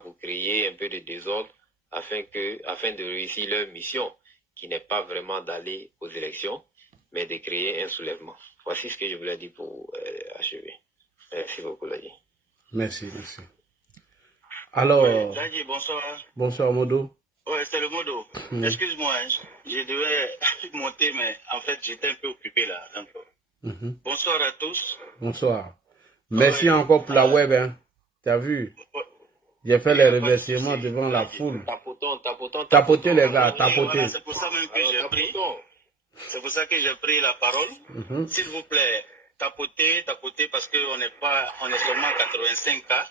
pour créer un peu de désordre afin de réussir leur mission, qui n'est pas vraiment d'aller aux élections, mais de créer un soulèvement. Voici ce que je voulais dire pour achever. Merci beaucoup, Ladi. Merci. Alors, oui, Ladi, bonsoir. Bonsoir, Modo. Oui, c'est le Modo. Excuse-moi, je devais monter, mais en fait, j'étais un peu occupé là. Donc, bonsoir à tous. Bonsoir. Merci encore pour la web, hein. T'as vu? J'ai fait les remerciements devant la foule. Tapotez les gars, tapotez. Voilà, c'est pour ça même que j'ai pris. C'est pour ça que j'ai pris la parole. S'il vous plaît, tapotez, parce qu'on est seulement 85 cas.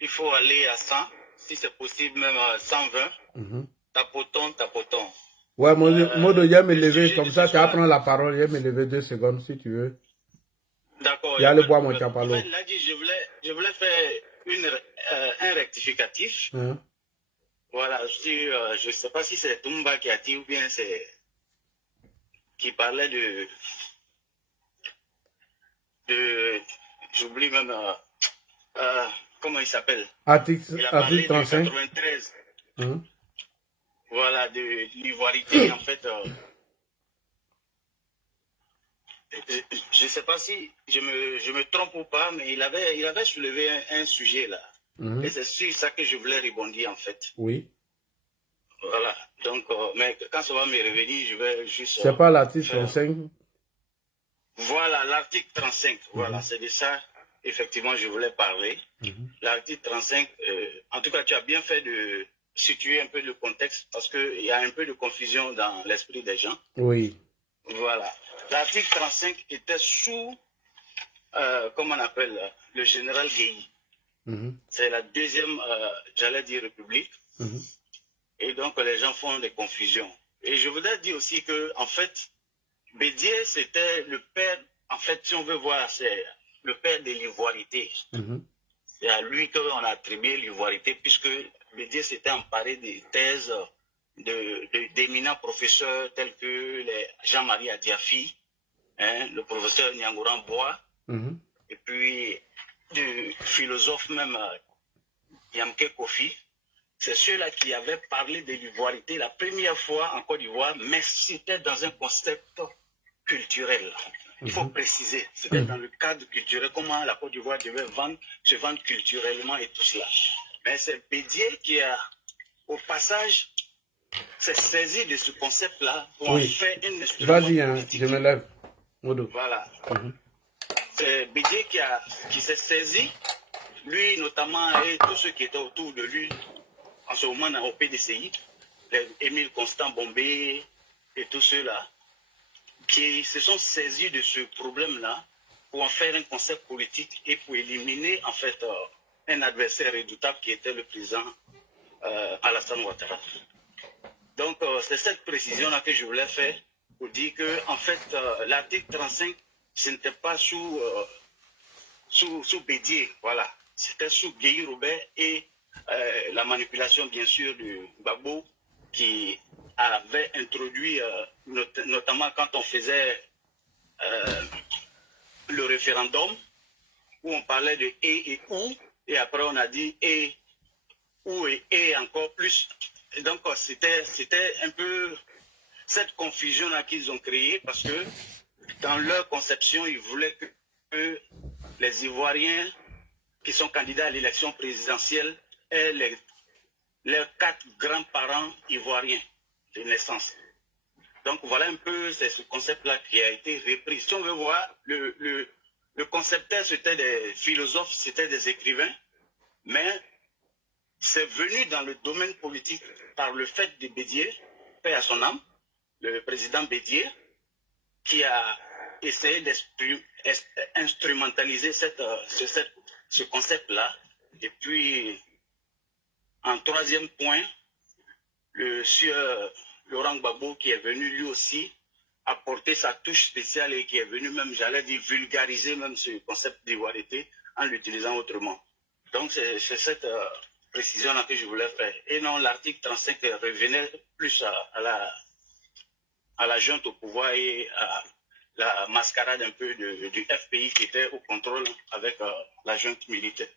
Il faut aller à 100, si c'est possible, même à 120. Tapotons. Ouais, Modo, je vais me lever, comme ça tu vas prendre la parole, je vais me lever 2 secondes si tu veux. D'accord. Il y a le bois, mon chapalo. Là, je voulais faire un rectificatif. Voilà, je ne sais pas si c'est Toumba qui a dit ou bien c'est qui parlait de j'oublie même comment il s'appelle. Il a parlé 35. de 93. Voilà, de l'ivoirité en fait. Je ne sais pas si je me trompe ou pas, mais il avait soulevé un sujet là. Et c'est sur ça que je voulais rebondir en fait. Oui. Voilà. Donc, mais quand ça va me revenir, je vais juste. C'est pas l'article 35. Voilà, l'article 35. Voilà, c'est de ça, effectivement, je voulais parler. L'article 35, en tout cas, tu as bien fait de situer un peu le contexte parce qu'il y a un peu de confusion dans l'esprit des gens. Oui. Voilà. L'article 35 était sous, comment on appelle, le général Guéhi. C'est la deuxième, j'allais dire, république. Et donc, les gens font des confusions. Et je voudrais dire aussi que, en fait, Bédier, c'était le père, en fait, si on veut voir, c'est le père de l'ivoirité. C'est à lui qu'on a attribué l'ivoirité, puisque Bédier s'était emparé des thèses d'éminents professeurs tels que Jean-Marie Adiafi, le professeur Nyangouran Bois, et puis du philosophe même Yamke Kofi. C'est ceux-là qui avaient parlé de l'ivoirité la première fois en Côte d'Ivoire, mais c'était dans un concept culturel. Il faut préciser, c'était dans le cadre culturel, comment la Côte d'Ivoire devait se vendre culturellement et tout cela. Mais c'est Bédier qui a, au passage, s'est saisi de ce concept-là pour en faire une instrument politique. Je me lève. Modo. Voilà. C'est Bédier qui s'est saisi, lui notamment, et tous ceux qui étaient autour de lui, en ce moment au PDCI, Émile Constant Bombé et tous ceux-là, qui se sont saisis de ce problème-là pour en faire un concept politique et pour éliminer en fait un adversaire redoutable qui était le président Alassane Ouattara. Donc c'est cette précision-là que je voulais faire pour dire que en fait l'article 35, ce n'était pas sous Bédier, voilà, c'était sous Guéhi Robert et la manipulation bien sûr de Gbagbo qui avait introduit, notamment quand on faisait le référendum, où on parlait de et ou, et après on a dit et ou et encore plus. Et donc c'était un peu cette confusion-là qu'ils ont créée parce que dans leur conception, ils voulaient que les Ivoiriens qui sont candidats à l'élection présidentielle aient leurs 4 grands-parents ivoiriens de naissance. Donc voilà un peu, c'est ce concept-là qui a été repris. Si on veut voir, le concepteur, c'était des philosophes, c'était des écrivains, mais c'est venu dans le domaine politique par le fait de Bédier, paix à son âme, le président Bédier, qui a essayé d'instrumentaliser ce concept-là. Et puis, en troisième point, le sieur Laurent Gbagbo qui est venu lui aussi apporter sa touche spéciale et qui est venu même, j'allais dire, vulgariser même ce concept d'ivoirité en l'utilisant autrement. Donc c'est cette précision-là que je voulais faire. Et non, l'article 35 revenait plus à la junte au pouvoir et la mascarade un peu du FPI qui était au contrôle avec la junte militaire.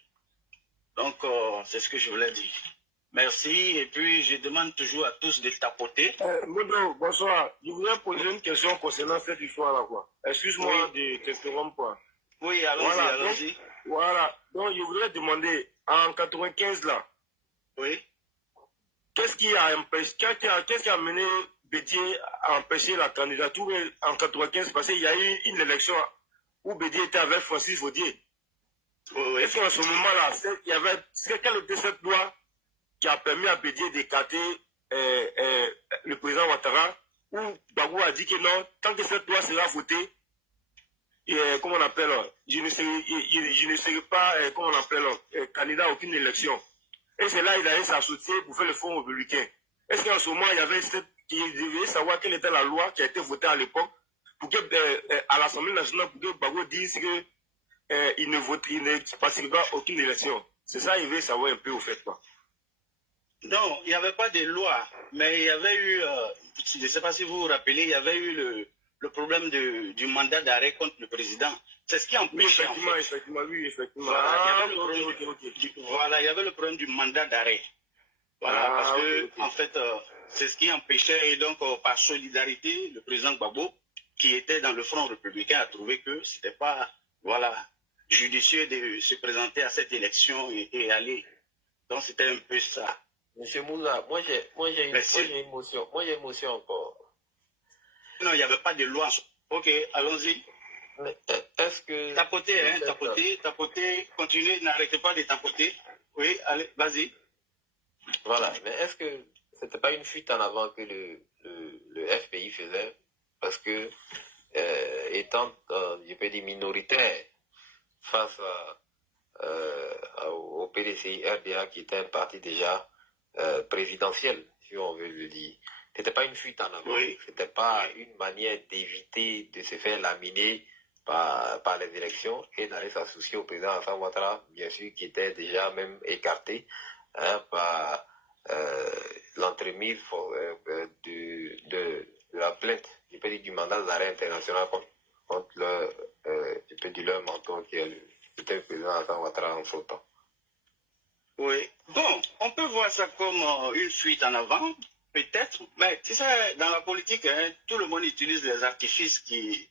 Donc, c'est ce que je voulais dire. Merci. Et puis, je demande toujours à tous de tapoter. Modo, bonsoir. Je voulais poser une question concernant cette histoire-là, quoi. Excuse-moi de t'interrompre, quoi. Oui, allons-y, voilà, allons-y. Voilà. Donc, je voulais demander, en 95, là. Oui. Qu'est-ce qui a amené Bédié à empêcher la candidature en 95? Parce qu'il y a eu une élection où Bédié était avec Francis Vaudier. Oui. Est-ce qu'en ce moment-là, quelle était cette loi qui a permis à Bédié d'écarter le président Ouattara, où Gbagbo a dit que non, tant que cette loi sera votée, comment on appelle, je ne serai pas, comment on appelle, candidat à aucune élection. Et c'est là qu'il allait s'associer pour faire le Front républicain. Est-ce qu'en ce moment, il devait savoir quelle était la loi qui a été votée à l'époque pour que, à l'Assemblée nationale, pour que Gbagbo dise que il ne participera à aucune élection. C'est ça qu'il veut savoir un peu au fait, quoi. Non, il n'y avait pas de loi, mais il y avait eu, je ne sais pas si vous vous rappelez, il y avait eu le problème du mandat d'arrêt contre le président. C'est ce qui empêchait. Oui, effectivement, oui, effectivement. Voilà, il y avait le problème du mandat d'arrêt. Voilà, parce que, en fait, c'est ce qui empêchait, et donc, par solidarité, le président Gbagbo, qui était dans le Front républicain, a trouvé que ce n'était pas, voilà, judicieux de se présenter à cette élection et aller. Donc, c'était un peu ça. Monsieur Moula, moi j'ai une émotion encore. Non, il n'y avait pas de loi. Ok, allons-y. Mais est-ce que... Tapoter, continuez, n'arrêtez pas de tapoter. Oui, allez, vas-y. Voilà, mais est-ce que c'était pas une fuite en avant que le FPI faisait? Parce que, étant, je peux dire, minoritaire face au PDCI RDA, qui était un parti déjà présidentiel, si on veut le dire. C'était pas une fuite en avant. Oui. C'était pas une manière d'éviter de se faire laminer par les élections et d'aller s'associer au président Alassane Ouattara, bien sûr, qui était déjà même écarté par l'entremise de la plainte, je peux dire, du mandat d'arrêt international contre leur mentor qui était le président Alassane Ouattara en son temps. Oui. Bon, on peut voir ça comme une fuite en avant, peut-être. Mais tu sais, dans la politique, tout le monde utilise les artifices qui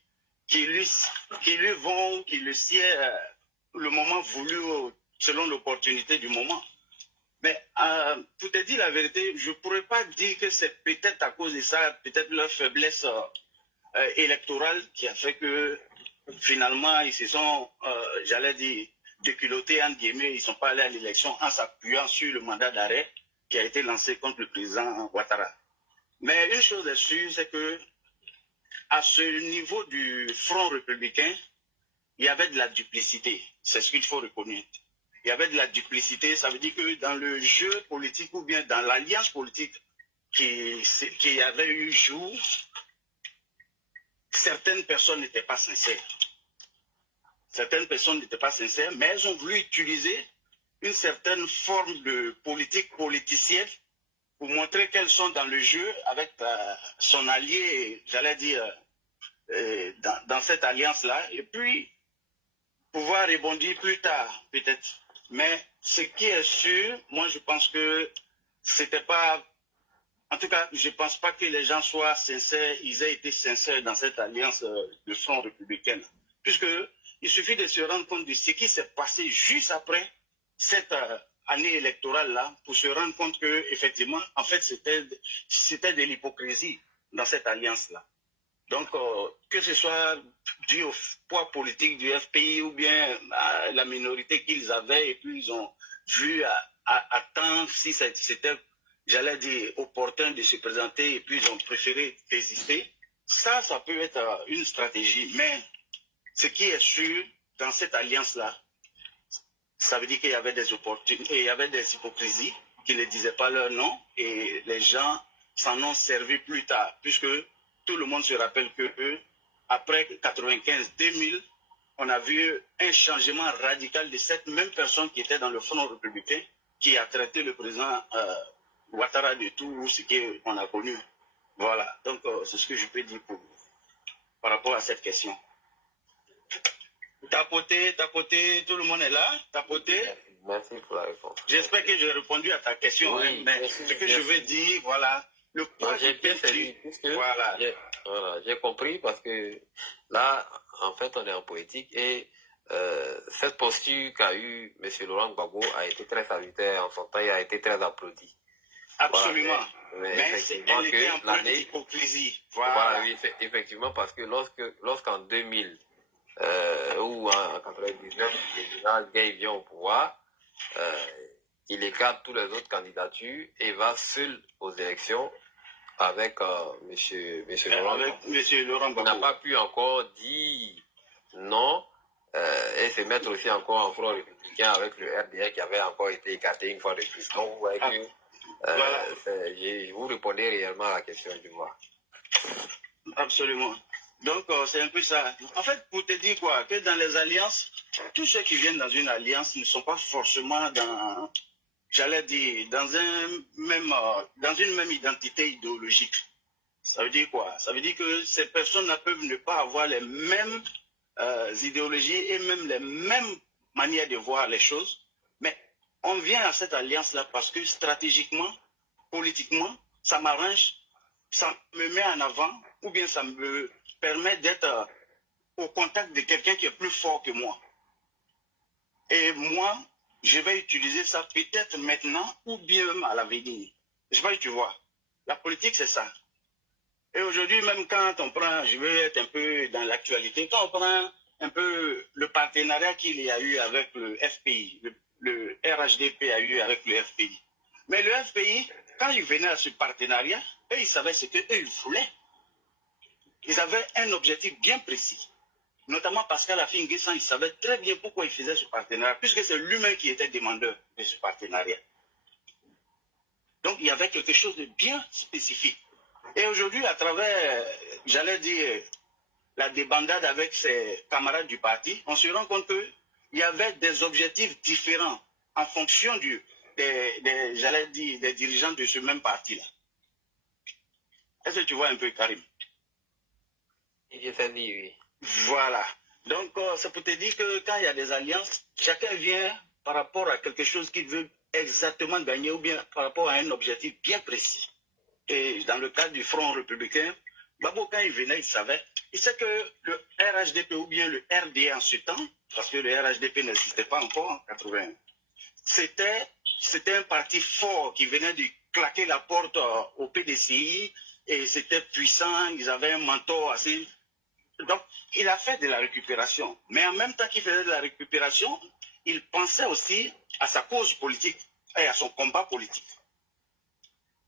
lui sied le moment voulu selon l'opportunité du moment. Mais pour te dire la vérité, je ne pourrais pas dire que c'est peut-être à cause de ça, peut-être leur faiblesse électorale qui a fait que finalement ils se sont, j'allais dire, déculottés, en guillemets, ils ne sont pas allés à l'élection en s'appuyant sur le mandat d'arrêt qui a été lancé contre le président Ouattara. Mais une chose est sûre, c'est que à ce niveau du Front républicain, il y avait de la duplicité. C'est ce qu'il faut reconnaître. Il y avait de la duplicité, ça veut dire que dans le jeu politique ou bien dans l'alliance politique qui avait eu jour, certaines personnes n'étaient pas sincères. Certaines personnes n'étaient pas sincères, mais elles ont voulu utiliser une certaine forme de politique politicienne pour montrer qu'elles sont dans le jeu avec son allié, j'allais dire, dans cette alliance-là, et puis pouvoir rebondir plus tard, peut-être. Mais ce qui est sûr, moi je pense que c'était pas... En tout cas, je ne pense pas que les gens soient sincères, ils aient été sincères dans cette alliance de Front républicain. Puisque il suffit de se rendre compte de ce qui s'est passé juste après cette année électorale-là pour se rendre compte que, effectivement, en fait, c'était de l'hypocrisie dans cette alliance-là. Donc, que ce soit dû au poids politique du FPI ou bien à la minorité qu'ils avaient, et puis ils ont vu à temps si c'était, j'allais dire, opportun de se présenter, et puis ils ont préféré résister. Ça peut être une stratégie, mais ce qui est sûr, dans cette alliance-là, ça veut dire qu'il y avait des opportunités, il y avait des hypocrisies qui ne disaient pas leur nom, et les gens s'en ont servi plus tard, puisque tout le monde se rappelle que après 95-2000, on a vu un changement radical de cette même personne qui était dans le Front républicain, qui a traité le président Ouattara de tout ce qu'on a connu. Voilà, donc c'est ce que je peux dire pour vous. par rapport à cette question. Tapoter, tout le monde est là, tapoter. Merci pour la réponse. J'espère que j'ai répondu à ta question, Oui, hein, mais ce que je veux dire, voilà, le pas j'ai bien saisi, voilà. J'ai compris parce que là, en fait, on est en politique et cette posture qu'a eu M. Laurent Gbagbo a été très salutaire en son temps et a été très applaudie. Absolument. Voilà, mais effectivement que l'année d'hypocrisie. Voilà, oui, effectivement, parce que lorsqu'en 2000 ou en 99, le général Gay vient au pouvoir, il écarte toutes les autres candidatures et va seul aux élections avec monsieur Laurent Gbagbo. On n'a pas pu encore dire non et se mettre aussi encore en front républicain avec le RDR qui avait encore été écarté une fois de plus. Donc, vous voyez que voilà. Vous répondez réellement à la question du mois. Absolument. Donc, c'est un peu ça. En fait, pour te dire quoi, que dans les alliances, tous ceux qui viennent dans une alliance ne sont pas forcément dans, j'allais dire, dans une même identité idéologique. Ça veut dire quoi? Ça veut dire que ces personnes peuvent ne pas avoir les mêmes idéologies et même les mêmes manières de voir les choses. Mais on vient à cette alliance-là parce que stratégiquement, politiquement, ça m'arrange, ça me met en avant, ou bien ça me permet d'être au contact de quelqu'un qui est plus fort que moi. Et moi, je vais utiliser ça peut-être maintenant ou bien même à l'avenir. Je sais pas si tu vois. La politique, c'est ça. Et aujourd'hui, même quand on prend, je vais être un peu dans l'actualité, quand on prend un peu le partenariat qu'il y a eu avec le FPI, le RHDP a eu avec le FPI. Mais le FPI, quand ils venaient à ce partenariat, eux, ils savaient ce qu'eux, ils voulaient. Ils avaient un objectif bien précis. Notamment Pascal Affi-N'Guessan, il savait très bien pourquoi il faisait ce partenariat, puisque c'est lui-même qui était demandeur de ce partenariat. Donc, il y avait quelque chose de bien spécifique. Et aujourd'hui, à travers, j'allais dire, la débandade avec ses camarades du parti, on se rend compte qu'il y avait des objectifs différents en fonction j'allais dire, des dirigeants de ce même parti-là. Est-ce que tu vois un peu, Karim? J'ai fait dire, oui. Voilà. Donc, c'est pour te dire que quand il y a des alliances, chacun vient par rapport à quelque chose qu'il veut exactement gagner ou bien par rapport à un objectif bien précis. Et dans le cadre du Front républicain, Gbagbo, quand il venait, il sait que le RHDP ou bien le RDA en ce temps, parce que le RHDP n'existait pas encore en 81, c'était un parti fort qui venait de claquer la porte au PDCI et c'était puissant, ils avaient un mentor assez... Donc, il a fait de la récupération. Mais en même temps qu'il faisait de la récupération, il pensait aussi à sa cause politique et à son combat politique.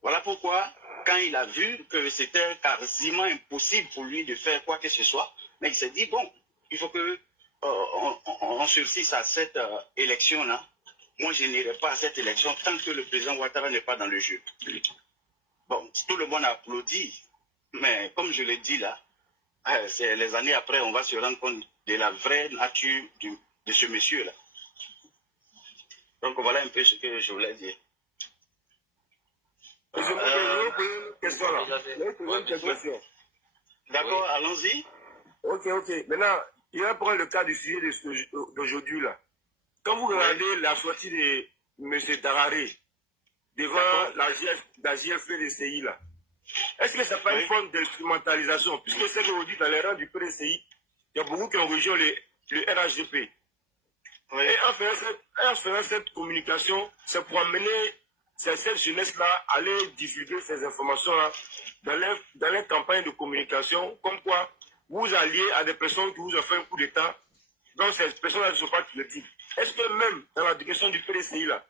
Voilà pourquoi, quand il a vu que c'était quasiment impossible pour lui de faire quoi que ce soit, mais il s'est dit, bon, il faut que on sursis à cette élection-là. Moi, je n'irai pas à cette élection tant que le président Ouattara n'est pas dans le jeu. Bon, tout le monde a applaudi, mais comme je l'ai dit là, c'est les années après, on va se rendre compte de la vraie nature de ce monsieur-là. Donc voilà un peu ce que je voulais dire. D'accord, allons-y. Ok. Maintenant, il va prendre le cas du sujet d'aujourd'hui là. Quand vous regardez la sortie de M. Dararé devant la GFPDCI là, est-ce que ce n'est pas une forme d'instrumentalisation? Puisque c'est qu'aujourd'hui, dans les rangs du PDCI, il y a beaucoup qui ont rejoint le RHDP. Et en faisant cette communication, c'est pour amener cette jeunesse-là à aller divulguer ces informations-là dans les campagnes de communication, comme quoi vous alliez à des personnes qui vous ont fait un coup d'État, donc ces personnes-là ne sont pas critiques. Est-ce que même dans la direction du PDCI, là,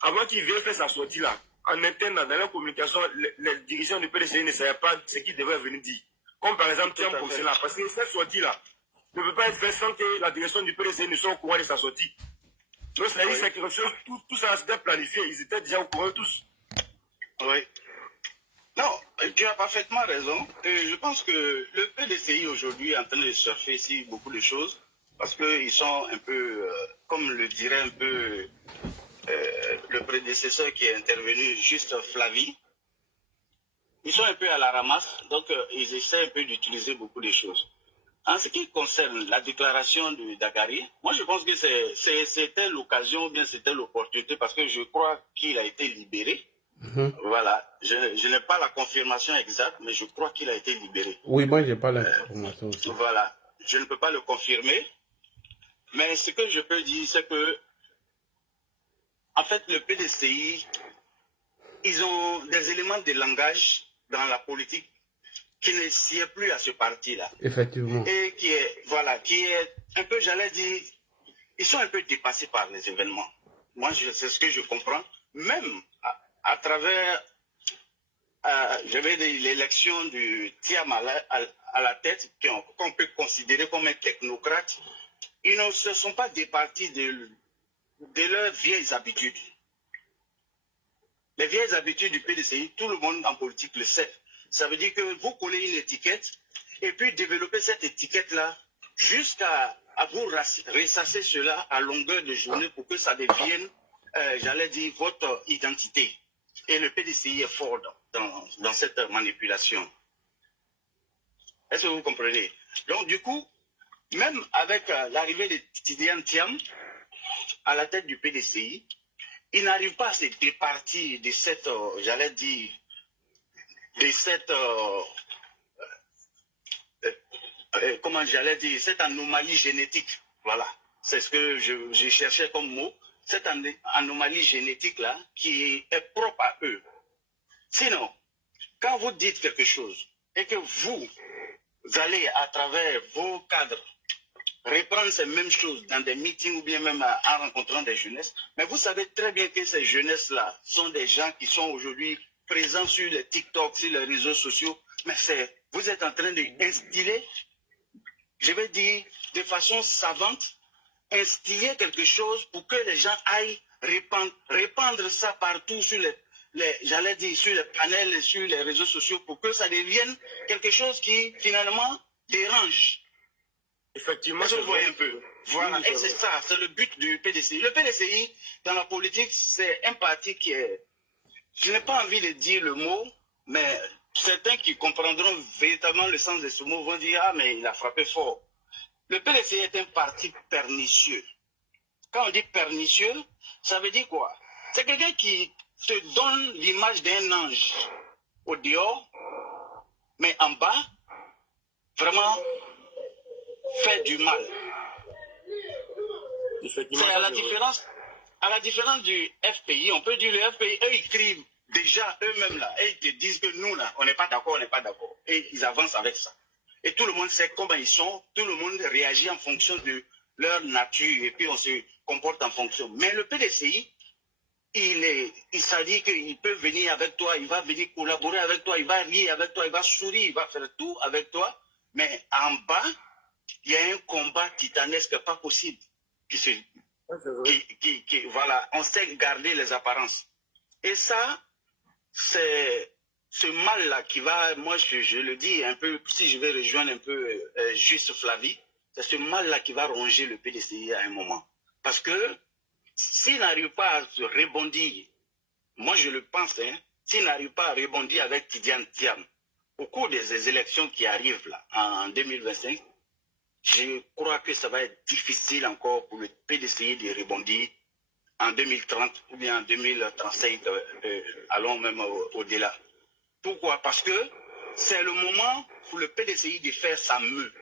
avant qu'il vienne faire sa sortie là, en interne, dans la communication, les dirigeants du PDCI ne savaient pas ce qu'ils devaient venir dire. Comme par exemple, Tiens là, parce que cette sortie-là ne peut pas être faite sans que la direction du PDCI ne soit au courant de sa sortie. Donc, c'est-à-dire que c'est quelque chose, tout ça c'était planifié, ils étaient déjà au courant tous. Oui. Non, tu as parfaitement raison. Je pense que le PDCI aujourd'hui est en train de surfer ici beaucoup de choses, parce qu'ils sont un peu, comme le dirait un peu le prédécesseur qui est intervenu, juste Flavie. ils sont un peu à la ramasse, donc ils essaient un peu d'utiliser beaucoup de choses. En ce qui concerne la déclaration de Dagari, moi je pense que c'était l'occasion, ou bien c'était l'opportunité, parce que je crois qu'il a été libéré. Voilà, je n'ai pas la confirmation exacte, mais je crois qu'il a été libéré. Oui, moi je n'ai pas l'information aussi. Voilà, je ne peux pas le confirmer, mais ce que je peux dire, c'est que, en fait, le PDCI, ils ont des éléments de langage dans la politique qui ne sied plus à ce parti-là. Effectivement. Et qui est un peu, j'allais dire, ils sont un peu dépassés par les événements. Moi, c'est ce que je comprends. Même à travers, je vais dire, l'élection du Thiam à la tête, qu'on peut considérer comme un technocrate, ils ne se sont pas départis de leurs vieilles habitudes. Les vieilles habitudes du PDCI, tout le monde en politique le sait. Ça veut dire que vous collez une étiquette et puis développer cette étiquette-là jusqu'à vous ressasser cela à longueur de journée pour que ça devienne, j'allais dire, votre identité. Et le PDCI est fort dans cette manipulation. Est-ce que vous comprenez? Donc du coup, même avec l'arrivée de Tidiane Thiam à la tête du PDCI, il n'arrive pas à se départir de cette, j'allais dire, de cette, comment j'allais dire, cette anomalie génétique. Voilà, c'est ce que je cherchais comme mot. Cette anomalie génétique-là qui est propre à eux. Sinon, quand vous dites quelque chose et que vous allez à travers vos cadres reprendre ces mêmes choses dans des meetings ou bien même en rencontrant des jeunesses, mais vous savez très bien que ces jeunesses-là sont des gens qui sont aujourd'hui présents sur les TikTok, sur les réseaux sociaux, mais vous êtes en train d'instiller, je vais dire de façon savante, instiller quelque chose pour que les gens aillent répandre ça partout sur j'allais dire sur les panels, sur les réseaux sociaux, pour que ça devienne quelque chose qui finalement dérange. Effectivement, vous voyez un peu. Voilà, et c'est ça, c'est le but du PDCI. Le PDCI, dans la politique, c'est un parti qui est... Je n'ai pas envie de dire le mot, mais certains qui comprendront véritablement le sens de ce mot vont dire « Ah, mais il a frappé fort ». Le PDCI est un parti pernicieux. Quand on dit pernicieux, ça veut dire quoi? C'est quelqu'un qui te donne l'image d'un ange au dehors, mais en bas, vraiment... fait du mal. C'est à la différence du FPI, on peut dire le FPI, eux ils écrivent déjà eux-mêmes là, et ils te disent que nous là, on n'est pas d'accord, on n'est pas d'accord. Et ils avancent avec ça. Et tout le monde sait comment ils sont, tout le monde réagit en fonction de leur nature, et puis on se comporte en fonction. Mais le PDCI, il s'est dit qu'il peut venir avec toi, il va venir collaborer avec toi, il va rire avec toi, il va sourire, il va faire tout avec toi, mais en bas, il y a un combat titanesque pas possible. Voilà, on sait garder les apparences. Et ça, c'est ce mal-là qui va, moi je le dis un peu, si je vais rejoindre un peu juste Flavie, c'est ce mal-là qui va ronger le PDCI à un moment. Parce que s'il n'arrive pas à se rebondir, moi je le pense, s'il n'arrive pas à rebondir avec Tidiane Thiam, au cours des élections qui arrivent là, en 2025, je crois que ça va être difficile encore pour le PDCI de rebondir en 2030 ou bien en 2035, allons même au-delà. Pourquoi? Parce que c'est le moment pour le PDCI de faire sa meule.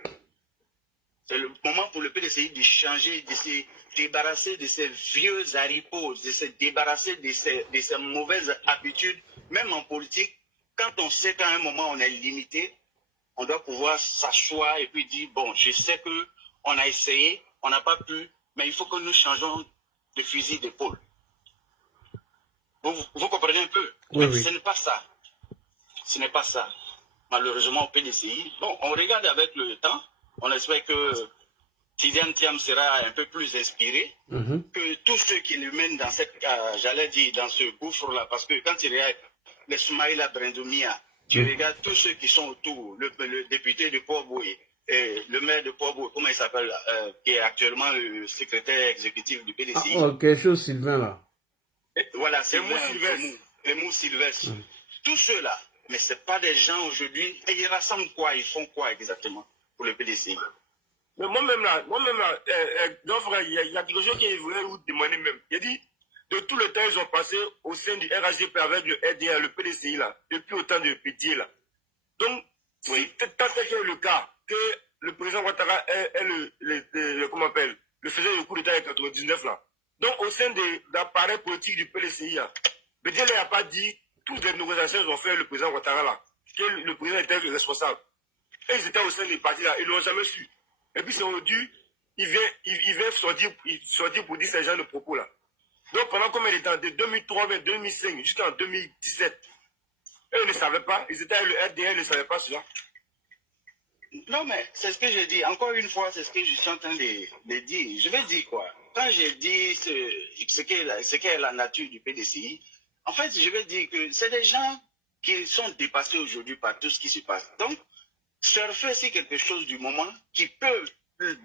C'est le moment pour le PDCI de changer, de se débarrasser de ces vieux haricots, de se débarrasser de ces mauvaises habitudes, même en politique. Quand on sait qu'à un moment on est limité, on doit pouvoir s'asseoir et puis dire, bon, je sais qu'on a essayé, on n'a pas pu, mais il faut que nous changeons de fusil d'épaule. Vous comprenez un peu? Oui, oui. Ce n'est pas ça. Ce n'est pas ça. Malheureusement, au PDCI, bon, on regarde avec le temps, on espère que Tidiane Thiam sera un peu plus inspiré que tous ceux qui le mènent dans cette, j'allais dire, dans ce gouffre-là, parce que quand il regarde les Soumaïla Brendoumia, tu regardes tous ceux qui sont autour, le député de Port-Boué, et le maire de Port-Boué, comment il s'appelle, qui est actuellement le secrétaire exécutif du PDCI. Quelque chose, Sylvain, là. Voilà, c'est Raymond Sylvestre. Tous ceux-là, Mais ce pas des gens aujourd'hui. Et ils rassemblent quoi? Ils font quoi exactement pour le PDCI? Mais moi-même là, donc frère, il y a quelque chose qui voulait vous demander même. Il a dit, de tout le temps ils ont passé au sein du RHDP avec le RDA, le PDCI là, depuis autant de pétiers là. Donc, oui, tant que le cas que le président Ouattara est comment on appelle, le faisait le coup d'État en 99 là. Donc, au sein de l'appareil politique du PDCI, Bédiel n'a pas dit toutes les négociations qu'ils ont fait le président Ouattara là, que le président était responsable. Et ils étaient au sein des partis là, ils ne l'ont jamais su. Et puis c'est aujourd'hui, il vient sortir pour dire ces gens de propos là. Donc pendant combien de temps? De 2003 à 2005 jusqu'en 2017. Eux ne savaient pas, ils étaient avec le RDA, ils ne savaient pas cela. Non, mais c'est ce que j'ai dit. Encore une fois, c'est ce que je suis en train de dire. Je vais dire quoi? Quand j'ai dit ce qu'est la nature du PDCI, en fait, je vais dire que c'est des gens qui sont dépassés aujourd'hui par tout ce qui se passe. Donc, surfer, c'est quelque chose du moment qui peut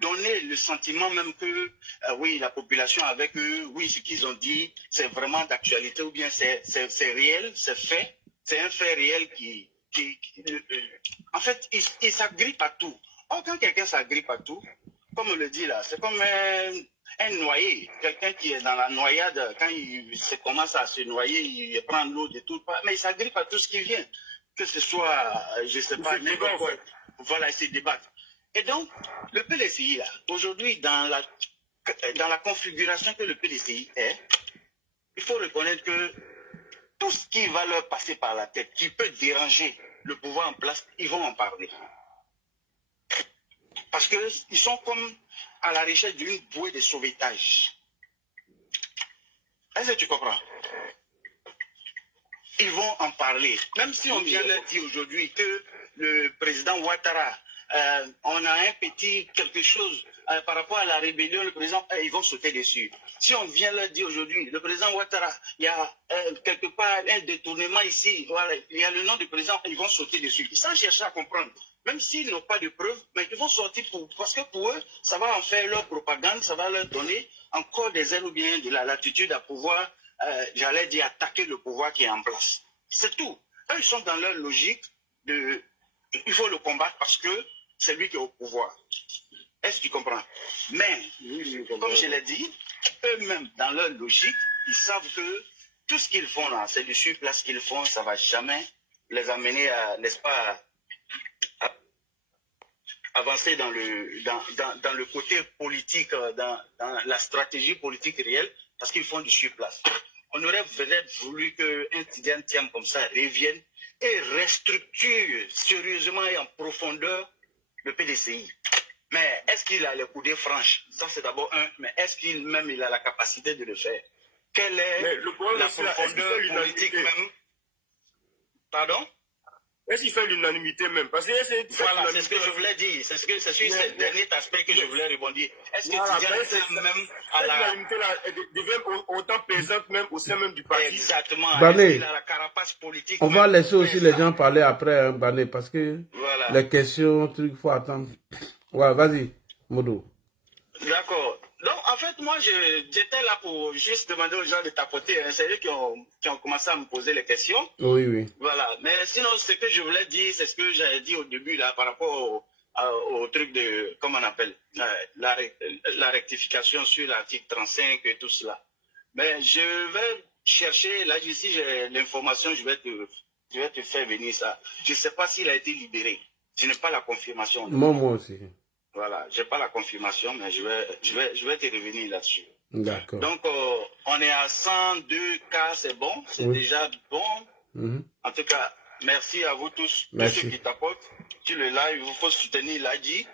donner le sentiment même que, oui, la population avec eux, oui, ce qu'ils ont dit, c'est vraiment d'actualité ou bien c'est réel, c'est fait. C'est un fait réel qui en fait, il s'agrippe à tout. Or, quand quelqu'un s'agrippe à tout, comme on le dit là, c'est comme un noyé. Quelqu'un qui est dans la noyade, quand il commence à se noyer, il prend l'eau de tout part, mais il s'agrippe à tout ce qui vient. Que ce soit, je ne sais pas, n'importe quoi. Voilà, il se débattent. Et donc, le PDCI, là, aujourd'hui, dans la configuration que le PDCI est, il faut reconnaître que tout ce qui va leur passer par la tête, qui peut déranger le pouvoir en place, ils vont en parler. Parce qu'ils sont comme à la recherche d'une bouée de sauvetage. Est-ce que tu comprends? Ils vont en parler. Même si on vient leur dire aujourd'hui que le président Ouattara, on a un petit quelque chose par rapport à la rébellion, le président, ils vont sauter dessus. Si on vient leur dire aujourd'hui, le président Ouattara, il y a quelque part un détournement ici, voilà, il y a le nom du président, ils vont sauter dessus. Sans chercher à comprendre. Même s'ils n'ont pas de preuves, mais ils vont sortir parce que pour eux, ça va en faire leur propagande, ça va leur donner encore des ailes ou bien de la latitude à pouvoir, j'allais dire, attaquer le pouvoir qui est en place. C'est tout. Eux, ils sont dans leur logique de... Il faut le combattre parce que c'est lui qui est au pouvoir. Est-ce que tu comprends? Mais, comme je l'ai dit, eux-mêmes, dans leur logique, ils savent que tout ce qu'ils font là, c'est du surplace qu'ils font, ça ne va jamais les amener à, n'est-ce pas, à avancer dans le côté politique, dans la stratégie politique réelle, parce qu'ils font du surplace. On aurait peut-être voulu qu'un Tidiane Thiam comme ça revienne et restructure sérieusement et en profondeur le PDCI. Mais est-ce qu'il a les coudées franches? Ça, c'est d'abord un. Mais est-ce qu'il même il a la capacité de le faire? Quelle est la profondeur politique même? Pardon? Est-ce qu'il fait l'unanimité même? Parce que voilà, c'est ce que je voulais dire. C'est sur ce dernier aspect que je voulais rebondir. Est-ce que Tidiane même à l'unanimité devient autant présente même au sein même du parti? Exactement. Bané, il a la carapace politique. On va laisser aussi les gens parler après, hein, Bané, parce que les questions, il faut attendre. Ouais, vas-y, Modo. D'accord. Donc, en fait, moi, j'étais là pour juste demander aux gens de tapoter. Hein. C'est eux qui ont commencé à me poser les questions. Oui, oui. Voilà. Mais sinon, ce que je voulais dire, c'est ce que j'avais dit au début, là, par rapport au truc de, comment on appelle, la rectification sur l'article 35 et tout cela. Mais je vais chercher, là, ici, j'ai l'information, je vais te faire venir ça. Je ne sais pas s'il a été libéré. Je n'ai pas la confirmation. Moi aussi. Voilà, je n'ai pas la confirmation, mais je vais te revenir là-dessus. D'accord. Donc, on est à 102 cas, c'est bon, c'est déjà bon. En tout cas, merci à vous tous, tous ceux qui tapotent sur le live. Il faut soutenir l'ADI.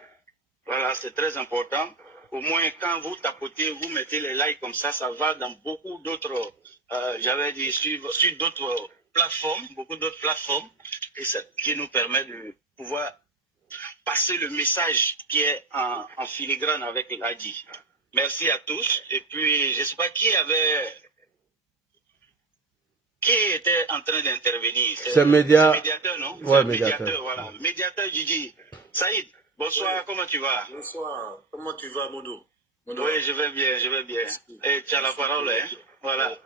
Voilà, c'est très important. Au moins, quand vous tapotez, vous mettez les likes comme ça, ça va dans beaucoup d'autres, j'avais dit, sur d'autres plateformes, beaucoup d'autres plateformes, et ça qui nous permet de pouvoir passer le message qui est en filigrane avec l'ADI. Merci à tous. Et puis, je ne sais pas qui était en train d'intervenir. C'est médiateur, non? Ouais, médiateur, voilà. Médiateur Gigi. Saïd, bonsoir, comment tu vas? Bonsoir, comment tu vas, Modo? Oui, je vais bien. Et tu as la parole, hein? Voilà.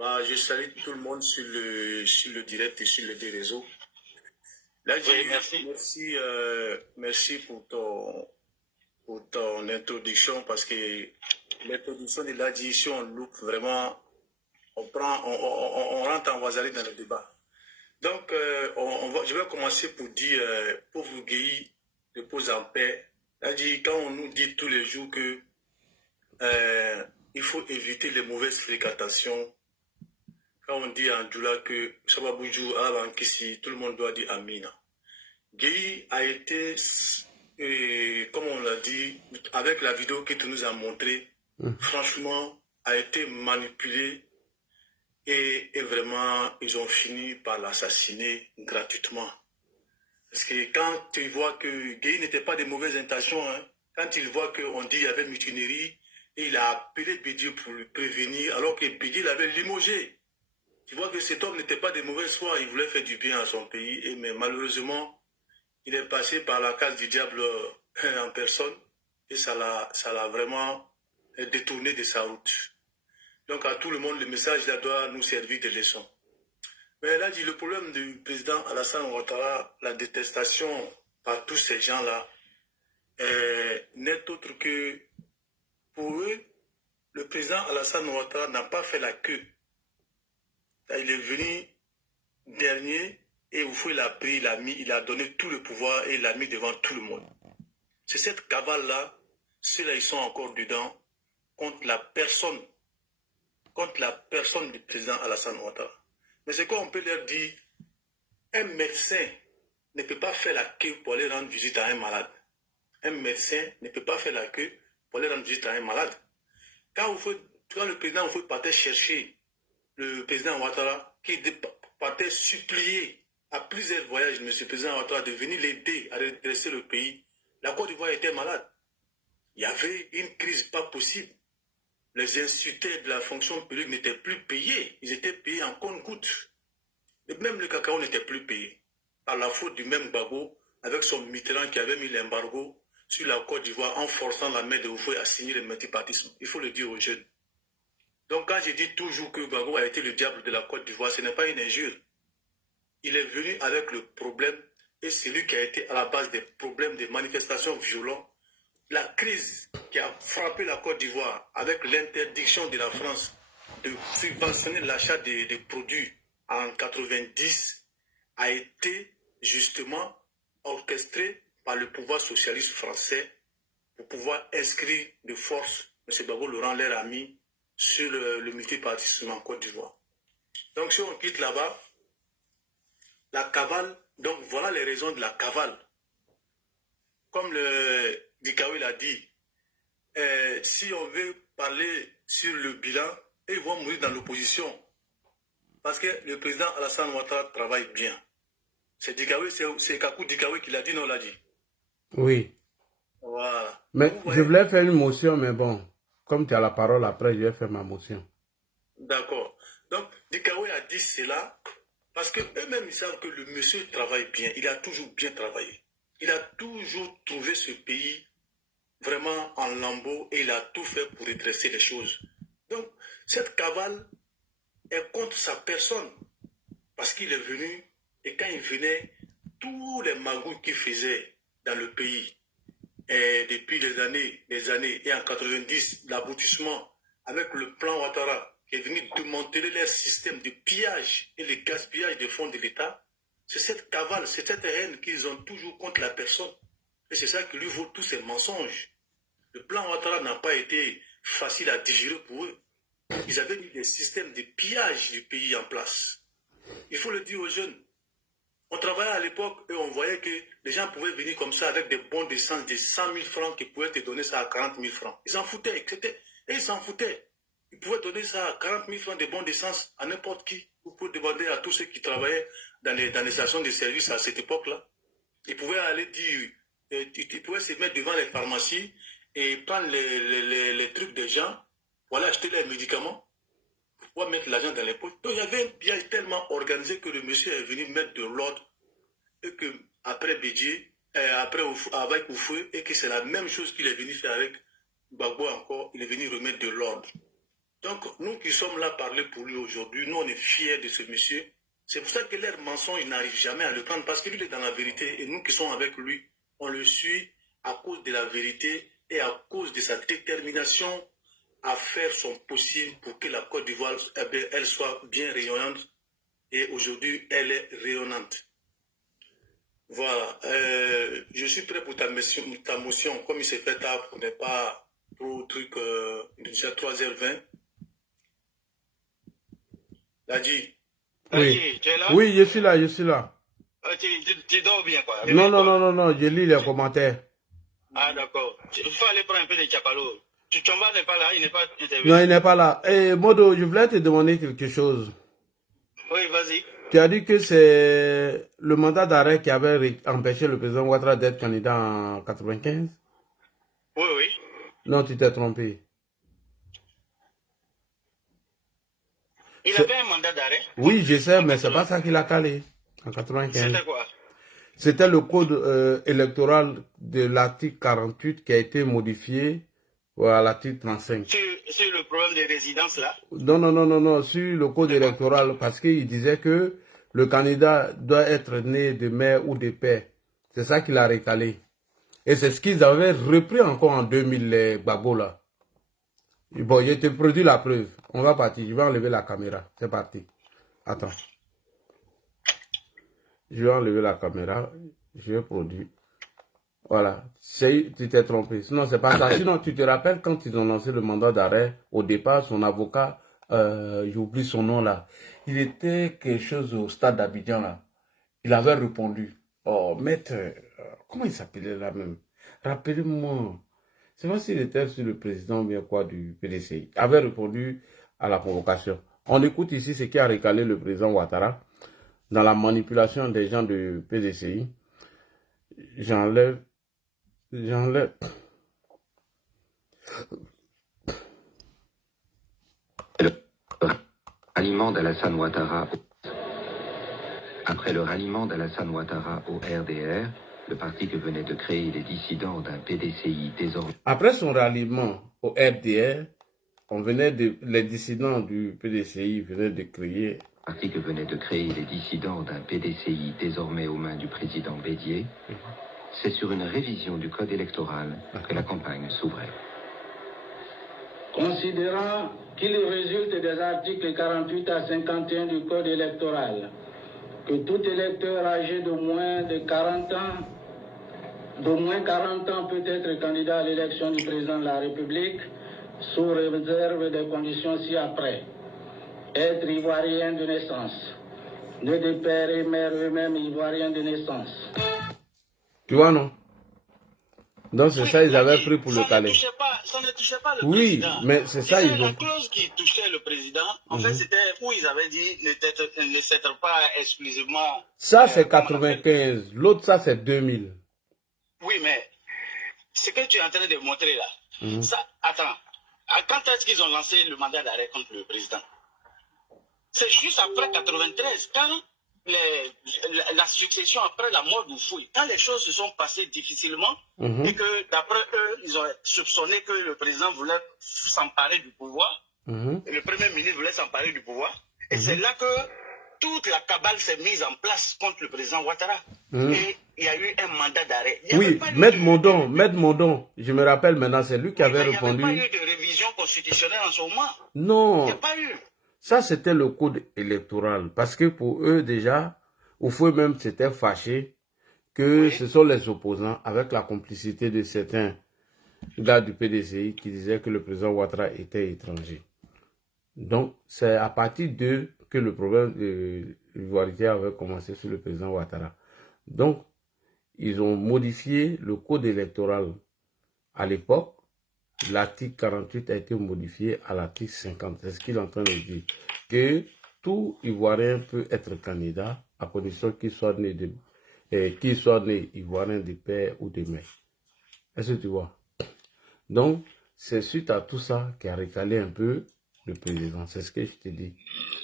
Bah, je salue tout le monde sur le direct et sur les deux réseaux. Là, Oui, merci. Merci pour ton introduction, parce que l'introduction de Ladji, si on loupe vraiment, on rentre en wasarie dans le débat. Donc, je vais commencer pour dire, pauvre Guéhi, repose en paix. Ladji, quand on nous dit tous les jours que il faut éviter les mauvaises fréquentations, quand on dit en Djoula que Sababoujou, Alabankisi, tout le monde doit dire Amina. Guéhi a été, comme on l'a dit, avec la vidéo que tu nous as montrée, franchement, a été manipulé et vraiment, ils ont fini par l'assassiner gratuitement. Parce que quand tu vois que Guéhi n'était pas de mauvaises intentions, hein, quand il voit qu'on dit qu'il y avait mutinerie, et il a appelé Bédier pour le prévenir, alors que Bédier l'avait limogé. Tu vois que cet homme n'était pas de mauvaise foi, il voulait faire du bien à son pays, mais malheureusement, il est passé par la case du diable en personne, et ça l'a vraiment détourné de sa route. Donc à tout le monde, le message là doit nous servir de leçon. Mais là, le problème du président Alassane Ouattara, la détestation par tous ces gens-là, n'est autre que, pour eux, le président Alassane Ouattara n'a pas fait la queue. Il est venu dernier et Oufou il a pris, il a donné tout le pouvoir et il l'a mis devant tout le monde. C'est cette cavale-là, ceux-là ils sont encore dedans, contre la personne du président Alassane Ouattara. Mais c'est quoi on peut leur dire? Un médecin ne peut pas faire la queue pour aller rendre visite à un malade. Un médecin ne peut pas faire la queue pour aller rendre visite à un malade. Quand le président Oufou partait chercher le président Ouattara, qui partait supplier à plusieurs voyages, M. le président Ouattara, de venir l'aider à redresser le pays, la Côte d'Ivoire était malade. Il y avait une crise pas possible. Les instituteurs de la fonction publique n'étaient plus payés. Ils étaient payés en compte-gouttes. Et même le cacao n'était plus payé. Par la faute du même Gbagbo, avec son Mitterrand qui avait mis l'embargo sur la Côte d'Ivoire en forçant la main de Oufoué à signer le multipartisme. Il faut le dire aux jeunes. Donc quand je dis toujours que Gbagbo a été le diable de la Côte d'Ivoire, ce n'est pas une injure. Il est venu avec le problème et c'est lui qui a été à la base des problèmes, des manifestations violentes. La crise qui a frappé la Côte d'Ivoire avec l'interdiction de la France de subventionner l'achat des produits en 90 a été justement orchestrée par le pouvoir socialiste français pour pouvoir inscrire de force M. Gbagbo le rend leur ami sur le multipartisme en Côte d'Ivoire. Donc si on quitte là-bas, la cavale, donc voilà les raisons de la cavale. Comme le Dikawi l'a dit, si on veut parler sur le bilan, ils vont mourir dans l'opposition. Parce que le président Alassane Ouattara travaille bien. C'est Dikawi, c'est Kakou Dikawi qui l'a dit, non, l'a dit. Oui. Voilà. Mais je voulais faire une motion, mais bon, comme tu as la parole après, je vais faire ma motion. D'accord. Donc, Dikawi a dit cela parce qu'eux-mêmes, ils savent que le monsieur travaille bien. Il a toujours bien travaillé. Il a toujours trouvé ce pays vraiment en lambeaux et il a tout fait pour redresser les choses. Donc, cette cavale est contre sa personne parce qu'il est venu et quand il venait, tous les magouilles qu'il faisait dans le pays, et depuis des années, et en 90, l'aboutissement avec le plan Ouattara qui est venu démanteler leur système de pillage et le gaspillage des fonds de l'État, c'est cette cavale, c'est cette haine qu'ils ont toujours contre la personne. Et c'est ça qui lui vaut tous ces mensonges. Le plan Ouattara n'a pas été facile à digérer pour eux. Ils avaient mis des systèmes de pillage du pays en place. Il faut le dire aux jeunes. On travaillait à l'époque et on voyait que les gens pouvaient venir comme ça avec des bons d'essence de 100 000 francs qui pouvaient te donner ça à 40 000 francs. Ils s'en foutaient. Et ils s'en foutaient. Ils pouvaient donner ça à 40 000 francs de bons d'essence à n'importe qui. Vous pouvez demander à tous ceux qui travaillaient dans les stations de service à cette époque-là. Ils pouvaient aller dire, ils pouvaient se mettre devant les pharmacies et prendre les trucs des gens pour aller acheter les médicaments, pour pouvoir mettre l'argent dans les poches. Donc il y avait un pillage tellement organisé que le monsieur est venu mettre de l'ordre et que après Bédier, après avec Oufoué, et que c'est la même chose qu'il est venu faire avec Gbagbo encore, il est venu remettre de l'ordre. Donc, nous qui sommes là parler pour lui aujourd'hui, nous on est fiers de ce monsieur. C'est pour ça que leurs mensonges n'arrivent jamais à le prendre, parce que lui il est dans la vérité et nous qui sommes avec lui, on le suit à cause de la vérité et à cause de sa détermination à faire son possible pour que la Côte d'Ivoire, elle soit bien rayonnante. Et aujourd'hui, elle est rayonnante. Voilà. Je suis prêt pour ta motion. Comme il s'est fait tard, on n'est pas pour truc, il est déjà 3h20. Ladi. Oui. Tu es là? Oui, je suis là, je suis là. Tu dors bien, quoi. Non, je lis les commentaires. Ah, d'accord. Il faut aller prendre un peu de Tchapalo. Chomba n'est pas là, il n'est pas intervenu. Non, il n'est pas là. Eh, Modo, je voulais te demander quelque chose. Oui, vas-y. Tu as dit que c'est le mandat d'arrêt qui avait empêché le président Ouattara d'être candidat en 95? Oui, oui. Non, tu t'es trompé. Il avait un mandat d'arrêt? Oui, je sais, mais c'est pas ça qu'il a calé en 95. C'était quoi? C'était le code électoral de l'article 48 qui a été modifié à l'article 35. Sur le problème des résidences là? Non, sur le code électoral, parce qu'il disait que le candidat doit être né de mère ou de père. C'est ça qu'il a recalé. Et c'est ce qu'ils avaient repris encore en 2000, les Gbagbo là. Bon, je te produis la preuve. On va partir. Je vais enlever la caméra. C'est parti. Attends. Je vais enlever la caméra. Je vais produire. Voilà. Tu t'es trompé. Sinon, c'est pas ça. Sinon, tu te rappelles quand ils ont lancé le mandat d'arrêt, au départ, son avocat, j'oublie son nom là. Il était quelque chose au stade d'Abidjan là. Il avait répondu. Oh, maître, comment il s'appelait là même? Rappelez-moi. C'est pas s'il était sur le président ou bien quoi du PDCI. Il avait répondu à la provocation. On écoute ici ce qui a recalé le président Ouattara dans la manipulation des gens du PDCI. J'enlève. Ralliement d'Alassane Ouattara. Après le ralliement d'Alassane Ouattara au RDR, le parti que venaient de créer les dissidents d'un PDCI désormais... Après son ralliement au RDR, les dissidents du PDCI venaient de créer... Parti que venaient de créer les dissidents d'un PDCI désormais aux mains du président Bédié, c'est sur une révision du code électoral que la campagne s'ouvrait. Considérant qu'il résulte des articles 48 à 51 du code électoral que tout électeur âgé de moins 40 ans peut être candidat à l'élection du président de la République sous réserve des conditions ci-après. Être ivoirien de naissance, né de père et mère eux-mêmes ivoiriens de naissance. Tu vois, non? Donc c'est ça, ils avaient pris pour le caler. Ça ne touchait pas le président. Oui, mais c'est ça, ils ont... La clause qui touchait le président, en fait, c'était où ils avaient dit ne s'être pas exclusivement... Ça, c'est 95. L'autre, ça, c'est 2000. Oui, mais ce que tu es en train de montrer là, ça, attends, quand est-ce qu'ils ont lancé le mandat d'arrêt contre le président? C'est juste après 93, quand la succession après la mort d'Oufouille, quand les choses se sont passées difficilement et que d'après eux, ils ont soupçonné que le président voulait s'emparer du pouvoir, et le premier ministre voulait s'emparer du pouvoir, et c'est là que toute la cabale s'est mise en place contre le président Ouattara. Et il y a eu un mandat d'arrêt. Oui, Maître Mondon, je me rappelle maintenant, c'est lui qui avait répondu. Il n'y avait pas eu de révision constitutionnelle en ce moment. Non. Il n'y a pas eu. Ça, c'était le code électoral. Parce que pour eux, déjà, Oufoué même s'était fâché que ce sont les opposants, avec la complicité de certains gars du PDCI, qui disaient que le président Ouattara était étranger. Donc, c'est à partir d'eux que le problème de l'ivoirité avait commencé sur le président Ouattara. Donc, ils ont modifié le code électoral à l'époque. L'article 48 a été modifié à l'article 50. C'est ce qu'il est en train de dire. Que tout Ivoirien peut être candidat à condition qu'il soit né Ivoirien de père ou de mère. Est-ce que tu vois? Donc, c'est suite à tout ça qui a recalé un peu le président. C'est ce que je te dis.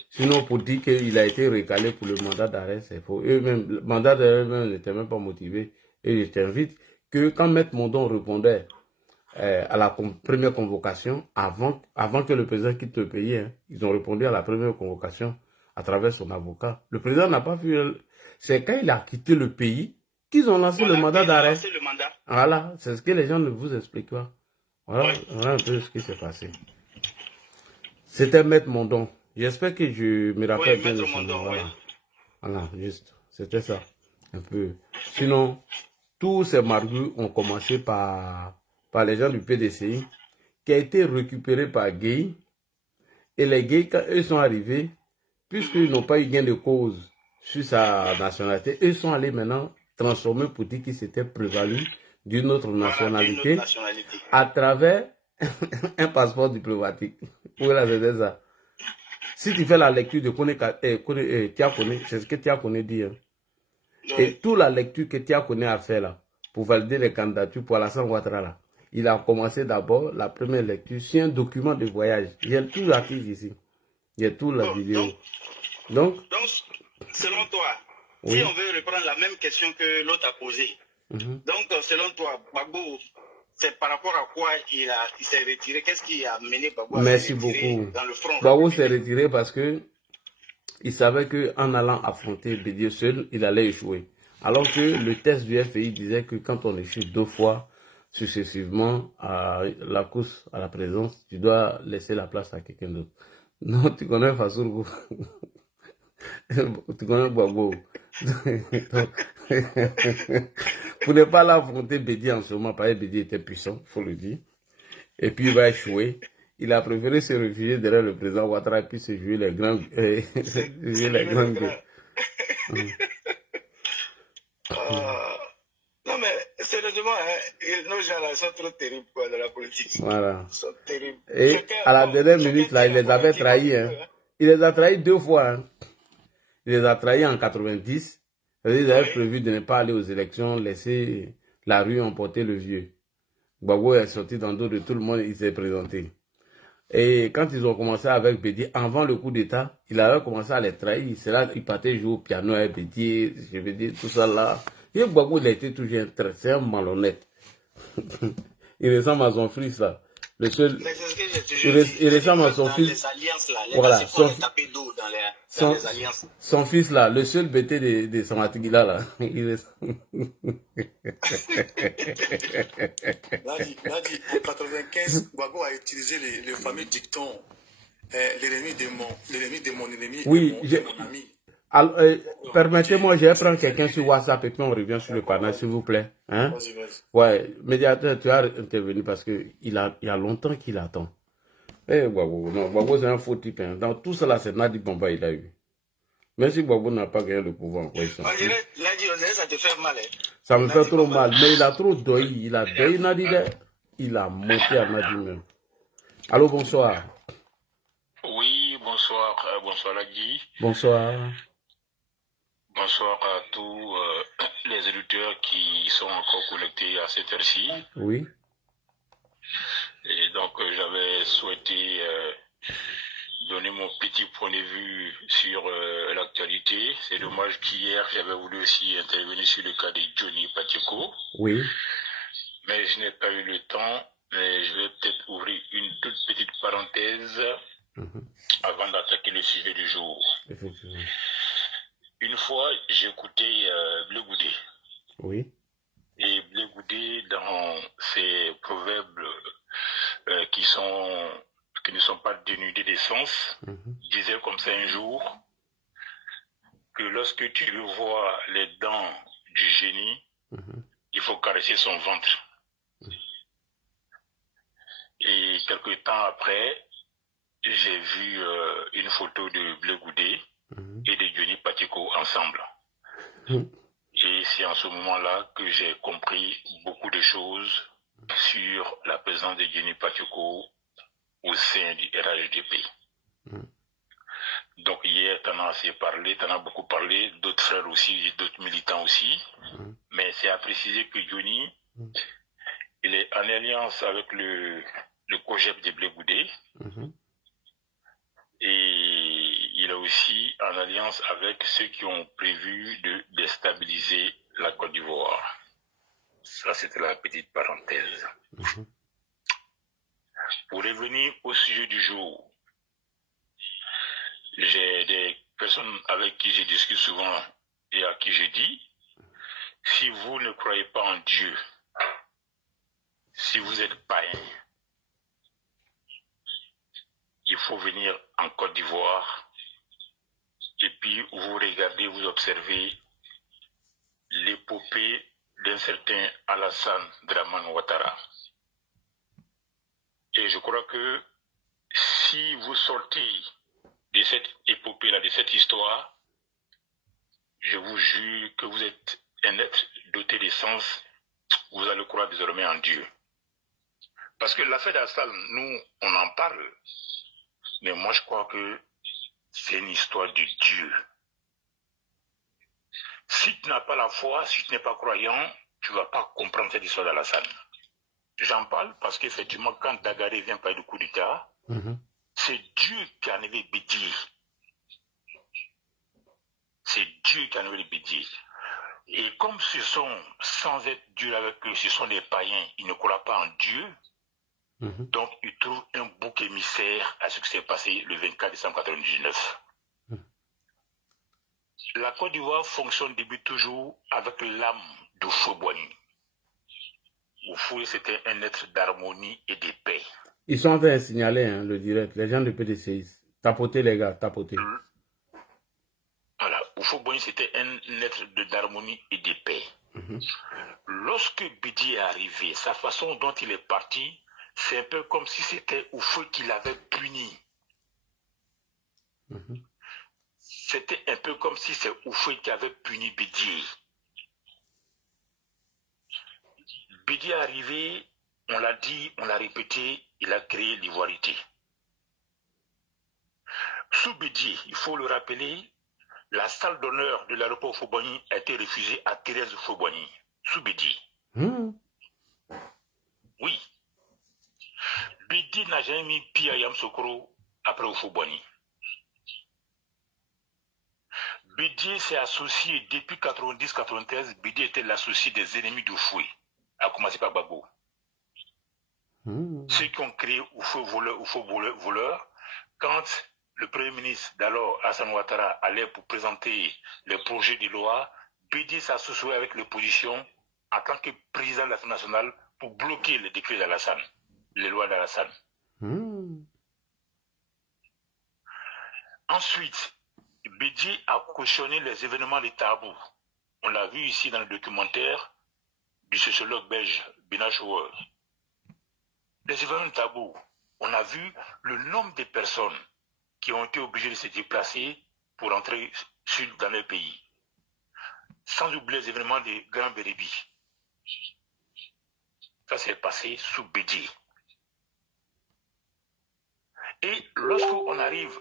Sinon, pour dire qu'il a été recalé pour le mandat d'arrêt, c'est faux. Eux-mêmes, le mandat d'arrêt n'était même pas motivé. Et je t'invite que quand Maître Mondon répondait à la première convocation, avant que le président quitte le pays. Hein. Ils ont répondu à la première convocation à travers son avocat. Le président n'a pas vu... C'est quand il a quitté le pays qu'ils ont lancé le mandat d'arrêt. Voilà, c'est ce que les gens ne vous expliquent pas. Voilà, voilà un peu ce qui s'est passé. C'était Maître Mondon. J'espère que je me rappelle bien de son nom. Voilà. Voilà, juste. C'était ça. Un peu. Sinon, tous ces margus ont commencé par les gens du PDCI, qui a été récupéré par Gueye. Et les Gueye, quand eux sont arrivés, puisqu'ils n'ont pas eu gain de cause sur sa nationalité, eux sont allés maintenant transformer pour dire qu'ils s'étaient prévalus d'une autre nationalité à travers un passeport diplomatique. Voilà, c'était ça. Si tu fais la lecture de Tiakone, c'est ce que Tiakone dit. Hein. Et toute la lecture que Tiakone a fait là, pour valider les candidatures pour Alassane Ouattara là, il a commencé d'abord la première lecture sur un document de voyage. Il y a tout l'article ici. Il y a tout la vidéo. Donc, selon toi, si on veut reprendre la même question que l'autre a posée, donc selon toi, Gbagbo, c'est par rapport à quoi il s'est retiré? Qu'est-ce qui a mené Gbagbo à se retirer dans le front? Gbagbo s'est retiré parce que il savait qu'en allant affronter Bédié seul, il allait échouer. Alors que le test du FPI disait que quand on échoue 2 fois successivement à la course à la présence, tu dois laisser la place à quelqu'un d'autre. Non, tu connais Fassourgou. Tu connais Gbagbo. Pour ne pas l'affronter Bédié en ce moment, parce que Bédié était puissant, il faut le dire. Et puis il va échouer. Il a préféré se réfugier derrière le président Ouattara et puis se jouer les grands gueux. Non mais sérieusement, nos gens-là sont trop terribles quoi, dans la politique. Voilà. Ils sont terribles. Et à la dernière minute, là, il les avait trahis. Hein. Il les a trahis 2 fois. Hein. Il les a trahis en 90. Ils avaient prévu de ne pas aller aux élections, laisser la rue emporter le vieux. Gbagbo est sorti dans le dos de tout le monde, il s'est présenté. Et quand ils ont commencé avec Bédié, avant le coup d'État, il avait commencé à les trahir. C'est là qu'il partait jouer au piano avec Bédié, je veux dire, tout ça là. Et Gbagbo, il a été toujours c'est un malhonnête. Il ressemble à son fils là. Le seul, il ressemble à son fils. Voilà, son fils là, le seul bêté de Samatigila là. Il Nadi, en 95, Gbagbo a utilisé le fameux dicton l'ennemi de mon ennemi est mon ami. Alors, permettez-moi, je vais prendre quelqu'un sur WhatsApp et puis on revient sur le panel, s'il vous plaît. Hein? Vas-y. Ouais, médiateur, tu as intervenu parce qu'il y a longtemps qu'il attend. Eh, Gbagbo, non, Gbagbo c'est un faux type. Hein. Dans tout cela, c'est Nadi Bamba, il a eu. Même si Gbagbo n'a pas gagné le pouvoir encore, ça te fait mal. Hein? Ça me fait trop mal, mais il a trop doyi. Il a doyi Nadi, il a monté à Nadi même. Allô, bonsoir. Oui, bonsoir, bonsoir Ladi. Bonsoir. Bonsoir à tous les éditeurs qui sont encore connectés à cette heure-ci. Oui. Et donc, j'avais souhaité donner mon petit point de vue sur l'actualité. C'est dommage qu'hier, j'avais voulu aussi intervenir sur le cas de Johnny Pacheco. Oui. Mais je n'ai pas eu le temps. Mais je vais peut-être ouvrir une toute petite parenthèse avant d'attaquer le sujet du jour. Effectivement. Une fois, j'écoutais Bleu Goudé. Oui. Et Bleu Goudé, dans ses proverbes qui ne sont pas dénudés d'essence, disait comme ça un jour que lorsque tu veux voir les dents du génie, il faut caresser son ventre. Et quelque temps après, j'ai vu une photo de Bleu Goudé et de Johnny Pacheco ensemble. Et c'est en ce moment-là que j'ai compris beaucoup de choses sur la présence de Johnny Pacheco au sein du RHDP. Donc hier, tu en as assez parlé, tu en as beaucoup parlé, d'autres frères aussi, d'autres militants aussi. Mais c'est à préciser que Johnny, il est en alliance avec le COGEP de Bleu Goudé. Et il est aussi en alliance avec ceux qui ont prévu de déstabiliser la Côte d'Ivoire. Ça, c'était la petite parenthèse. Pour revenir au sujet du jour, j'ai des personnes avec qui je discute souvent et à qui je dis, si vous ne croyez pas en Dieu, si vous êtes païen, il faut venir en Côte d'Ivoire et puis vous regardez, vous observez l'épopée d'un certain Alassane Dramane Ouattara. Et je crois que si vous sortez de cette épopée-là, de cette histoire, je vous jure que vous êtes un être doté de sens, vous allez croire désormais en Dieu. Parce que l'affaire d'Alassane, nous, on en parle, mais moi je crois que c'est une histoire de Dieu. Si tu n'as pas la foi, si tu n'es pas croyant, tu ne vas pas comprendre cette histoire d'Alassane. J'en parle parce qu'effectivement, quand Dagaré vient parler du coup d'État, c'est Dieu qui a enlevé Bédié. C'est Dieu qui a enlevé le Bédié. Et comme ce sont, sans être Dieu avec eux, ce sont des païens, ils ne croient pas en Dieu, donc ils trouvent un bouc émissaire à ce qui s'est passé le 24 décembre 1999. La Côte d'Ivoire fonctionne depuis toujours avec l'âme de Foué-Boigny. Foué, c'était un être d'harmonie et de paix. Ils sont en train de signaler le direct, les gens de PDCI. Tapotez les gars, tapotez. Voilà, Foué-Boigny, c'était un être d'harmonie et de paix. Lorsque Bédié est arrivé, sa façon dont il est parti, c'est un peu comme si c'était Foué qui l'avait puni. C'était un peu comme si c'est Foué qui avait puni Bédié. Bédié est arrivé, on l'a dit, on l'a répété, il a créé l'ivoirité. Sous Bédié, il faut le rappeler, la salle d'honneur de l'aéroport Foué-Boigny a été refusée à Thérèse Foué-Boigny, sous Bédié. Oui. Bédié n'a jamais mis pied à Yamoussoukro après Foué-Boigny. Bédié s'est associé depuis 90-93, Bédié était l'associé des ennemis de Foué, à commencer par Gbagbo. Ceux qui ont créé Foué voleur, quand le Premier ministre d'alors, Alassane Ouattara, allait pour présenter les projets de loi, Bédié s'associait avec l'opposition en tant que président de l'Assemblée nationale pour bloquer les décrets d'Alassane, les lois d'Alassane. Ensuite, Bédié a cautionné les événements de Tabou. On l'a vu ici dans le documentaire du sociologue belge Bena Schauer. Les événements de Tabou, on a vu le nombre de personnes qui ont été obligées de se déplacer pour entrer dans leur pays. Sans oublier les événements de Grand Bérébi. Ça s'est passé sous Bédié. Et lorsqu'on arrive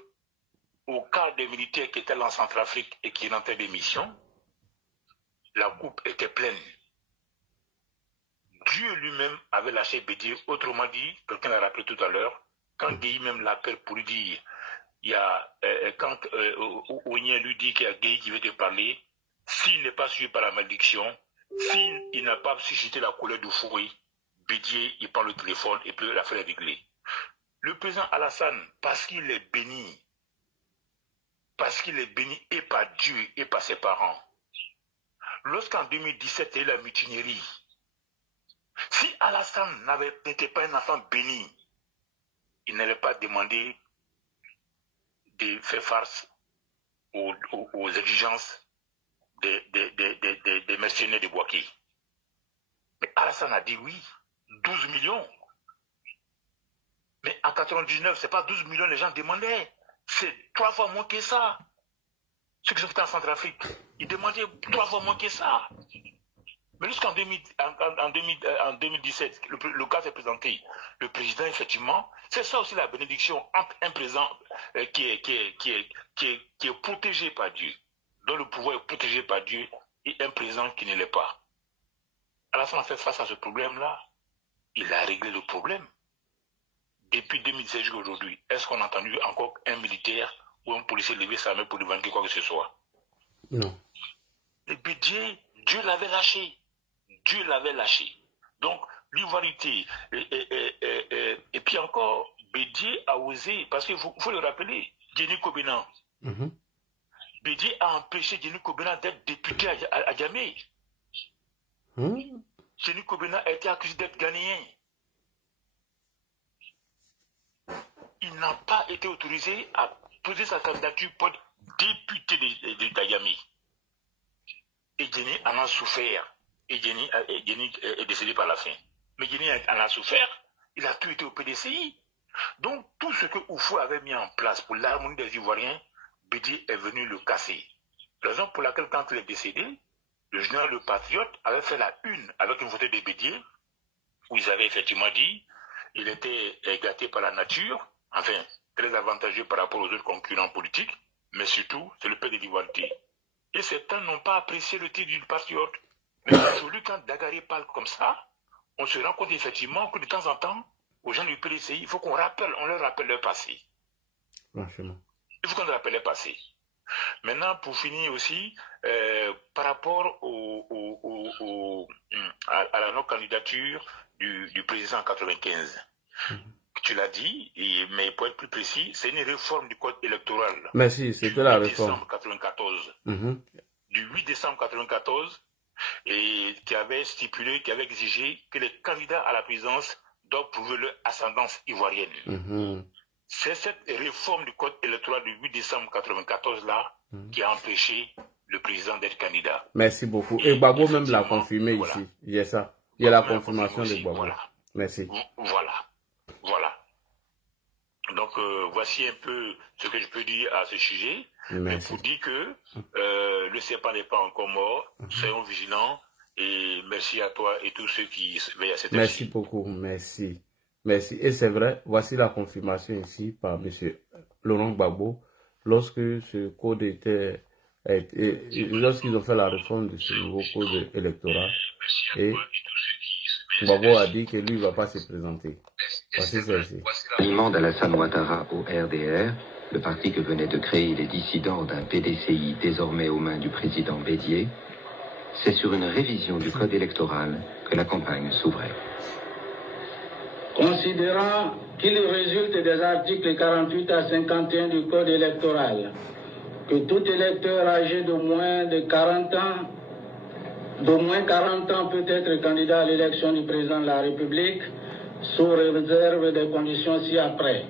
au cas des militaires qui étaient en Centrafrique et qui rentraient des missions, la coupe était pleine. Dieu lui-même avait lâché Bédié. Autrement dit, quelqu'un l'a rappelé tout à l'heure, quand Guéhi même l'appelle pour lui dire, il y a, quand Ognien lui dit qu'il y a Guéhi qui veut te parler, s'il n'est pas suivi par la malédiction, s'il n'a pas suscité la colère du Foué, Bédié, il prend le téléphone et puis l'affaire est réglée. Le président Alassane, parce qu'il est béni et par Dieu et par ses parents, lorsqu'en 2017 il y a eu la mutinerie, si Alassane n'était pas un enfant béni, il n'allait pas demander de faire farce aux exigences des mercenaires de Bouaké. Mais Alassane a dit oui, 12 millions. Mais en 99, ce n'est pas 12 millions les gens demandaient. C'est 3 fois moins que ça. Ceux qui sont en Centrafrique, ils demandaient 3 fois moins que ça. Mais jusqu'en 2017, le cas s'est présenté. Le président, effectivement, c'est ça aussi la bénédiction entre un président qui est protégé par Dieu, dont le pouvoir est protégé par Dieu, et un président qui ne l'est pas. Alassane a fait face à ce problème-là. Il a réglé le problème. Depuis 2016 jusqu'à aujourd'hui, est-ce qu'on a entendu encore un militaire ou un policier lever sa main pour revendiquer quoi que ce soit? Non. Et puis Dieu l'avait lâché. Dieu l'avait lâché. Donc, l'ivoirité. Et puis encore, Bédié a osé, parce qu'il faut le rappeler, Jenny Kobenan. Bédié a empêché Jenny Kobenan d'être député à Djamé. Jenny Kobenan a été accusé d'être ghanéen. Il n'a pas été autorisé à poser sa candidature pour être député de Djamé. Et Jenny en a souffert. Et Jenny est décédé par la fin. Mais Jenny en a souffert. Il a tout été au PDCI. Donc, tout ce que Oufou avait mis en place pour l'harmonie des Ivoiriens, Bédié est venu le casser. Raison pour laquelle, quand il est décédé, le journal Le Patriote avait fait la une avec une photo de Bédié, où ils avaient effectivement dit il était gâté par la nature, enfin, très avantageux par rapport aux autres concurrents politiques, mais surtout, c'est le père de l'ivoirité. Et certains n'ont pas apprécié le titre du Patriote. Mais aujourd'hui, quand Dagaré parle comme ça, on se rend compte effectivement que de temps en temps, aux gens du PDCI, il faut qu'on leur rappelle leur passé. Franchement. Il faut qu'on leur rappelle leur passé. Maintenant, pour finir aussi, par rapport à la non-candidature du président en 95, tu l'as dit, mais pour être plus précis, c'est une réforme du code électoral. Merci, c'était la réforme. Du 8 décembre 1994, et qui avait stipulé, qui avait exigé que les candidats à la présidence doivent prouver leur ascendance ivoirienne. C'est cette réforme du code électoral du 8 décembre 1994 là qui a empêché le président d'être candidat. Merci beaucoup. Et Gbagbo même l'a confirmé ici. Il y a ça. Il y a la confirmation de Gbagbo. Voilà. Merci. Voilà. Donc, voici un peu ce que je peux dire à ce sujet. Mais pour dire que le serpent n'est pas encore mort, soyons vigilants. Et merci à toi et tous ceux qui veillent à cette heure. Merci beaucoup, merci. Merci. Et c'est vrai, voici la confirmation ici par M. Laurent Gbagbo. Lorsque ce code était, lorsqu'ils ont fait la réforme de ce nouveau code électoral, et Gbagbo a dit que lui ne va pas se présenter. Voici celle-ci. L'alliement d'Alassane Ouattara au RDR, le parti que venaient de créer les dissidents d'un PDCI désormais aux mains du président Bédié, c'est sur une révision du code électoral que la campagne s'ouvrait. Considérant qu'il résulte des articles 48 à 51 du code électoral que tout électeur âgé de moins 40 ans peut être candidat à l'élection du président de la République sous réserve des conditions ci-après.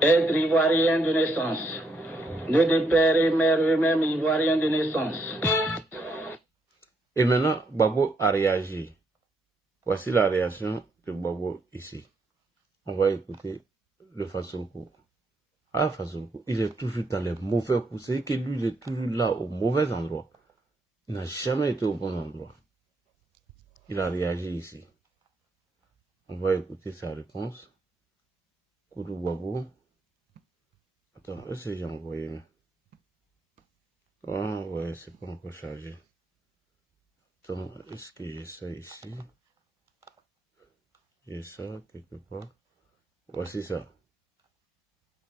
Être ivoirien de naissance, ne de père et mère eux-mêmes ivoiriens de naissance. Et maintenant, Gbagbo a réagi. Voici la réaction de Gbagbo ici. On va écouter le Fassoko. Ah, Fassoko, il est toujours dans les mauvais coups. C'est que lui, il est toujours là, au mauvais endroit. Il n'a jamais été au bon endroit. Il a réagi ici. On va écouter sa réponse. Koudou Gbagbo. Attends, est-ce que j'ai envoyé? Ah, ouais, c'est pas encore chargé. Attends, est-ce que j'ai ça ici? J'ai ça quelque part. Voici ça.